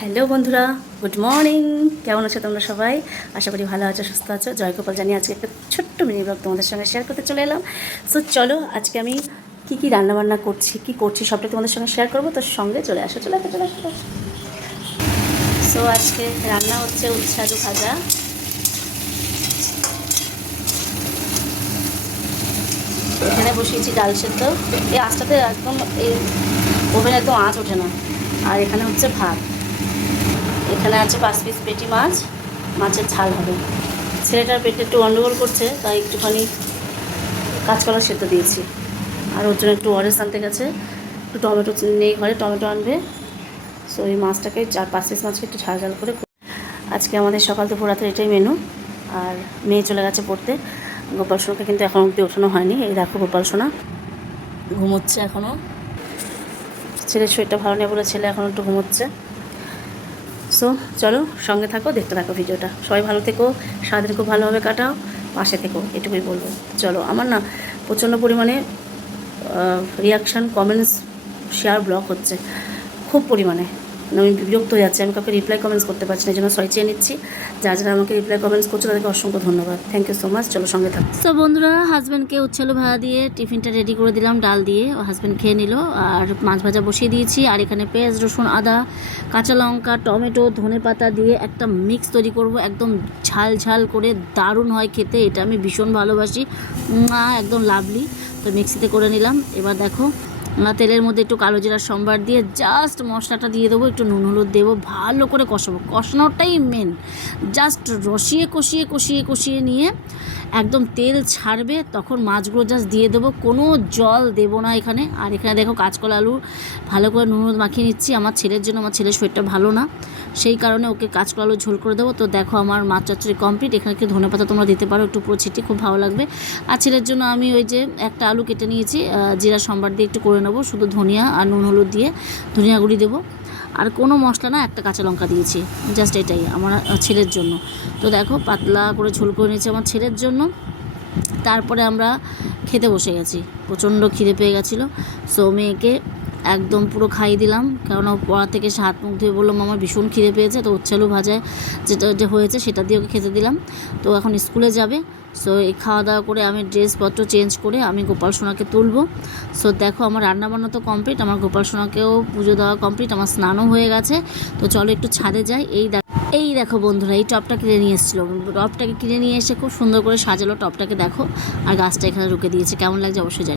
Hello বন্ধুরা, good morning. কেমন আছো তোমরা সবাই? আশা করি ভালো আছো, সুস্থ আছো। জয়গোপাল জানিয়ে আজকে একটা ছোট্ট মিনি ব্লগ তোমাদের সঙ্গে শেয়ার করতে চলে এলাম। সো চলো, আজকে আমি কী রান্নাবান্না করছি সবটা তোমাদের সঙ্গে শেয়ার করবো। তো সঙ্গে চলে আসো। সো আজকে রান্না হচ্ছে উচ্ছে আলু ভাজা। এখানে বসিয়েছি ডাল সেদ্ধ। এই আঁচটাতে একদম এই ওভেনে একদম আঁচ ওঠে না। আর এখানে হচ্ছে ভাত। এখানে আছে 5 পিস পেটি মাছ, মাছের ঝাল হবে। ছেলেটার পেটে একটু গন্ডগোল করছে, তাই একটুখানি কাঁচকলা সেদ্ধ দিয়েছি। আর ওর জন্য একটু ওআরএস আনতে গেছে, একটু টমেটো নেই ঘরে, টমেটো আনবে। সো এই মাছটাকে 4-5 পিস মাছকে একটু ঝাল ঝাল করে। আজকে আমাদের সকাল দুপুর রাতের এটাই মেনু। আর মেয়ে চলে গেছে পড়তে। গোপাল সোনাকে কিন্তু এখনও অবধি ওঠানো হয়নি। এই দেখো গোপাল সোনা ঘুমোচ্ছে এখনও। ছেলের শরীরটা ভালো নেই বলে ছেলে এখন একটু ঘুমোচ্ছে। সো চলো, সঙ্গে থাকো, দেখতে থাকো ভিডিওটা। সবাই ভালো থেকো, সারাদিন খুব ভালোভাবে কাটাও, পাশে থেকো, এটুকুই বলবো। চলো, আমার না প্রচণ্ড পরিমাণে রিয়াকশান, কমেন্টস, শেয়ার ব্লক হচ্ছে খুব পরিমাণে। আমি বিরক্ত হয়ে যাচ্ছি, আমি কাউকে রিপ্লাই কমেন্টস করতে পারছি না, এই জন্য সরি চেয়ে নিচ্ছি। যারা আমাকে রিপ্লাই কমেন্টস করছে তাদেরকে অসংখ্য ধন্যবাদ, থ্যাংক ইউ সো মাচ। চলো সঙ্গে থাকো। সো বন্ধুরা, হাজব্যান্ডকে উচ্ছালো ভাজা দিয়ে টিফিনটা রেডি করে দিলাম, ডাল দিয়ে। ও হাজব্যান্ড খেয়ে নিল। আর মাছ ভাজা বসিয়ে দিয়েছি। আর এখানে পেঁয়াজ, রসুন, আদা, কাঁচা লঙ্কা, টমেটো, ধনেপাতা দিয়ে একটা মিক্স তৈরি করব, একদম ঝাল ঝাল করে, দারুণ হয় খেতে। এটা আমি ভীষণ ভালোবাসি, একদম লাভলি। তো মিক্সিতে করে নিলাম। এবার দেখো, তেলের মধ্যে একটু কালো জিরার সম্বার দিয়ে জাস্ট মশলাটা দিয়ে দেবো, একটু নুন হলুদ দেবো, ভালো করে কষাবো। কষানোটাই মেন। জাস্ট কষিয়ে নিয়ে একদম তেল ছাড়বে, তখন মাছগুলো জাস্ট দিয়ে দেবো, কোনো জল দেবো না এখানে। আর এখানে দেখো কাঁচকলা আলু ভালো করে নুন হলুদ মাখিয়ে নিচ্ছি আমার ছেলের জন্য। আমার ছেলের শরীরটা ভালো না, সেই কারণে ওকে কাঁচকলা আলু ঝোল করে দেবো। তো দেখো আমার মাছ চচ্চড়ি কমপ্লিট। এখানে একটু ধনেপাতা তোমরা দিতে পারো, একটু পুরো ছিটি, খুব ভালো লাগবে। আর ছেলের জন্য আমি ওই যে একটা আলু কেটে নিয়েছি, জিরা সম্বার দিয়ে একটু করে নেবো, শুধু ধনিয়া আর নুন হলুদ দিয়ে ধনিয়া গুঁড়ি দেবো। আর কোনো মশলা না, একটা কাঁচা লঙ্কা দিয়েছি, জাস্ট এটাই আমার ছেলের জন্য। তো দেখো পাতলা করে ঝোল করে নিয়েছি আমার ছেলের জন্য। তারপরে আমরা খেতে বসে গেছি, প্রচণ্ড খিদে পেয়ে গেছিলো। সো মেয়েকে একদম পুরো খাইয়ে দিলাম, কেননা পড়া থেকে এসে হাত মুখ ধুয়ে বললাম আমার ভীষণ খিদে পেয়েছে। তো উচ্ছালু ভাজায় যেটা হয়েছে সেটা দিয়ে ওকে খেতে দিলাম। তো এখন স্কুলে যাবে। সো এই খাওয়া দাওয়া করে আমি ড্রেসপত্র চেঞ্জ করে আমি গোপাল সোনাকে তুলবো। সো দেখো আমার রান্নাবান্না তো কমপ্লিট, আমার গোপাল সোনাকেও পুজো দেওয়া কমপ্লিট, আমার স্নানও হয়ে গেছে। তো চলো একটু ছাদে যাই। এই দেখো বন্ধুরা, এই টপটা কিনে নিয়ে এসেছিলো। টপটাকে কিনে নিয়ে এসে খুব সুন্দর করে সাজালো টপটাকে, দেখো। আর গাছটা এখানে রুকে দিয়েছে, কেমন লাগছে অবশ্যই জানি।